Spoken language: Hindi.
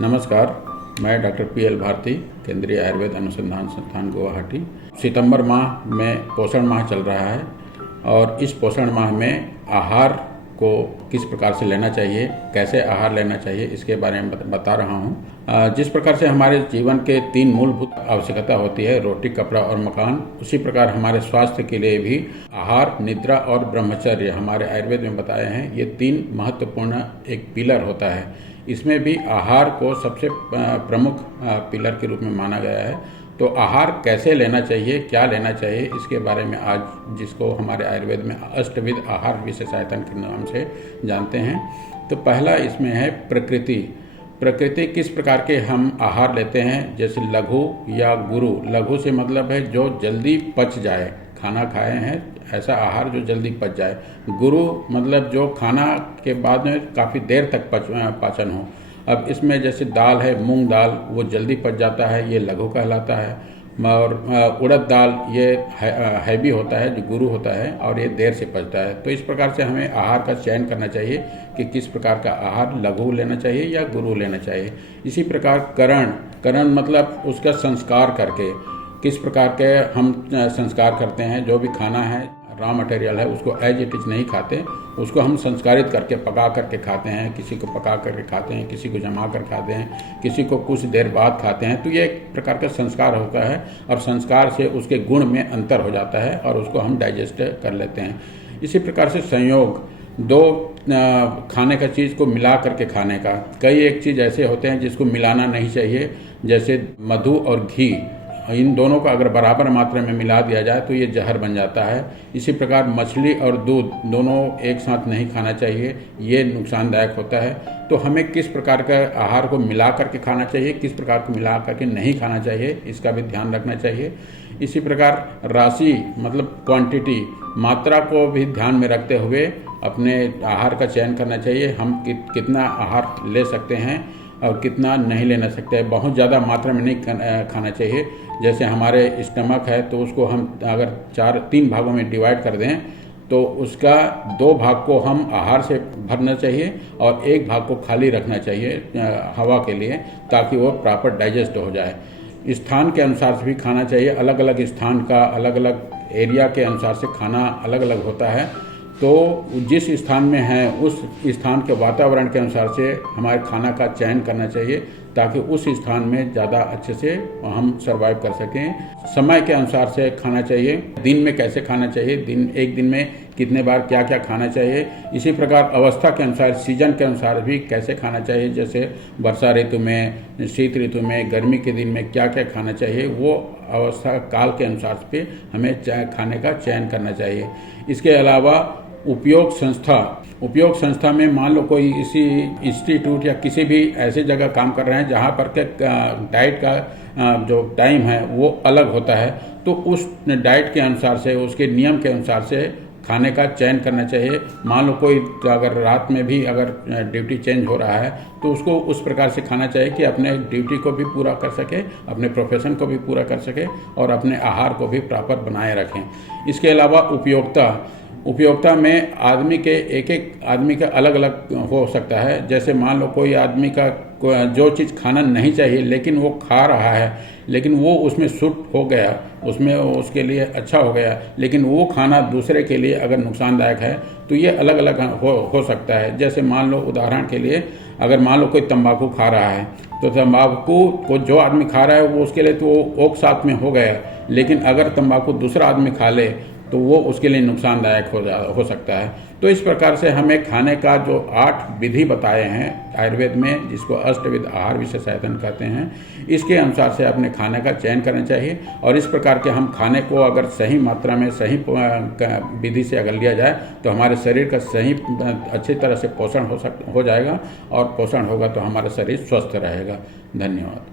नमस्कार, मैं डॉक्टर पी.एल. भारती, केंद्रीय आयुर्वेद अनुसंधान संस्थान गुवाहाटी। सितंबर माह में पोषण माह चल रहा है और इस पोषण माह में आहार को किस प्रकार से लेना चाहिए, कैसे आहार लेना चाहिए, इसके बारे में बता रहा हूँ। जिस प्रकार से हमारे जीवन के 3 मूलभूत आवश्यकता होती है, रोटी, कपड़ा और मकान, उसी प्रकार हमारे स्वास्थ्य के लिए भी आहार, निद्रा और ब्रह्मचर्य हमारे आयुर्वेद में बताए हैं। ये 3 महत्वपूर्ण एक पिलर होता है। इसमें भी आहार को सबसे प्रमुख पिलर के रूप में माना गया है। तो आहार कैसे लेना चाहिए, क्या लेना चाहिए, इसके बारे में आज जिसको हमारे आयुर्वेद में अष्टविध आहार विशेषायतन के नाम से जानते हैं। तो पहला इसमें है प्रकृति किस प्रकार के हम आहार लेते हैं, जैसे लघु या गुरु। लघु से मतलब है जो जल्दी पच जाए, खाना खाए हैं ऐसा आहार जो जल्दी पच जाए। गुरु मतलब जो खाना के बाद में काफ़ी देर तक पाचन हो। अब इसमें जैसे दाल है, मूंग दाल, वो जल्दी पच जाता है, ये लघु कहलाता है। और उड़द दाल ये हैवी होता है, जो गुरु होता है, और ये देर से पचता है। तो इस प्रकार से हमें आहार का चयन करना चाहिए कि किस प्रकार का आहार लघु लेना चाहिए या गुरु लेना चाहिए। इसी प्रकार करण मतलब उसका संस्कार करके, किस प्रकार के हम संस्कार करते हैं। जो भी खाना है, रॉ मटेरियल है, उसको एज इट इज नहीं खाते, उसको हम संस्कारित करके पका करके खाते हैं। किसी को पका करके खाते हैं, किसी को जमा कर खाते हैं, किसी को कुछ देर बाद खाते हैं। तो ये एक प्रकार का संस्कार होता है और संस्कार से उसके गुण में अंतर हो जाता है और उसको हम डाइजेस्ट कर लेते हैं। इसी प्रकार से संयोग, 2 खाने का चीज़ को मिला करके खाने का। कई एक चीज़ ऐसे होते हैं जिसको मिलाना नहीं चाहिए, जैसे मधु और घी, इन दोनों का अगर बराबर मात्रा में मिला दिया जाए तो ये जहर बन जाता है। इसी प्रकार मछली और दूध दोनों एक साथ नहीं खाना चाहिए, ये नुकसानदायक होता है। तो हमें किस प्रकार का आहार को मिला करके खाना चाहिए, किस प्रकार को मिला करके नहीं खाना चाहिए, इसका भी ध्यान रखना चाहिए। इसी प्रकार राशि मतलब क्वांटिटी, मात्रा को भी ध्यान में रखते हुए अपने आहार का चयन करना चाहिए। हम कितना आहार ले सकते हैं और कितना नहीं लेना सकते। बहुत ज़्यादा मात्रा में नहीं खाना चाहिए। जैसे हमारे स्टमक है तो उसको हम अगर 3 भागों में डिवाइड कर दें तो उसका 2 भाग को हम आहार से भरना चाहिए और 1 भाग को खाली रखना चाहिए हवा के लिए, ताकि वो प्रॉपर डाइजेस्ट हो जाए। स्थान के अनुसार से भी खाना चाहिए। अलग अलग स्थान का, अलग अलग एरिया के अनुसार से खाना अलग अलग होता है। तो जिस स्थान में हैं उस स्थान के वातावरण के अनुसार से हमारे खाना का चयन करना चाहिए, ताकि उस स्थान में ज़्यादा अच्छे से हम सर्वाइव कर सकें। समय के अनुसार से खाना चाहिए। दिन में कैसे खाना चाहिए, एक दिन में कितने बार क्या क्या खाना चाहिए। इसी प्रकार अवस्था के अनुसार, सीजन के अनुसार भी कैसे खाना चाहिए, जैसे वर्षा ऋतु में, शीत ऋतु में, गर्मी के दिन में क्या क्या खाना चाहिए, वो अवस्था काल के अनुसार पे हमें खाने का चयन करना चाहिए। इसके अलावा उपयोग संस्था में मान लो कोई इसी इंस्टीट्यूट या किसी भी ऐसी जगह काम कर रहे हैं जहाँ पर के डाइट का जो टाइम है वो अलग होता है, तो उस डाइट के अनुसार से, उसके नियम के अनुसार से खाने का चयन करना चाहिए। मान लो कोई अगर रात में भी अगर ड्यूटी चेंज हो रहा है तो उसको उस प्रकार से खाना चाहिए कि अपने ड्यूटी को भी पूरा कर सके, अपने प्रोफेशन को भी पूरा कर सके और अपने आहार को भी प्रॉपर बनाए रखें। इसके अलावा उपयोगिता में आदमी के एक आदमी का अलग अलग हो सकता है। जैसे मान लो कोई आदमी का जो चीज़ खाना नहीं चाहिए लेकिन वो खा रहा है, लेकिन वो उसमें सूट हो गया, उसमें उसके लिए अच्छा हो गया, लेकिन वो खाना दूसरे के लिए अगर नुकसानदायक है तो ये अलग अलग हो सकता है। जैसे मान लो उदाहरण के लिए, अगर मान लो कोई तंबाकू खा रहा है तो तंबाकू को जो आदमी खा रहा है वो उसके लिए तो वो साथ में हो गया, लेकिन अगर तंबाकू दूसरा आदमी खा ले तो वो उसके लिए नुकसानदायक हो सकता है। तो इस प्रकार से हमें खाने का जो 8 विधि बताए हैं आयुर्वेद में, जिसको अष्टविध आहार विशेषायतन कहते हैं, इसके अनुसार से अपने खाने का चयन करना चाहिए। और इस प्रकार के हम खाने को अगर सही मात्रा में, सही विधि से अगर लिया जाए तो हमारे शरीर का सही अच्छी तरह से पोषण हो जाएगा, और पोषण होगा तो हमारा शरीर स्वस्थ रहेगा। धन्यवाद।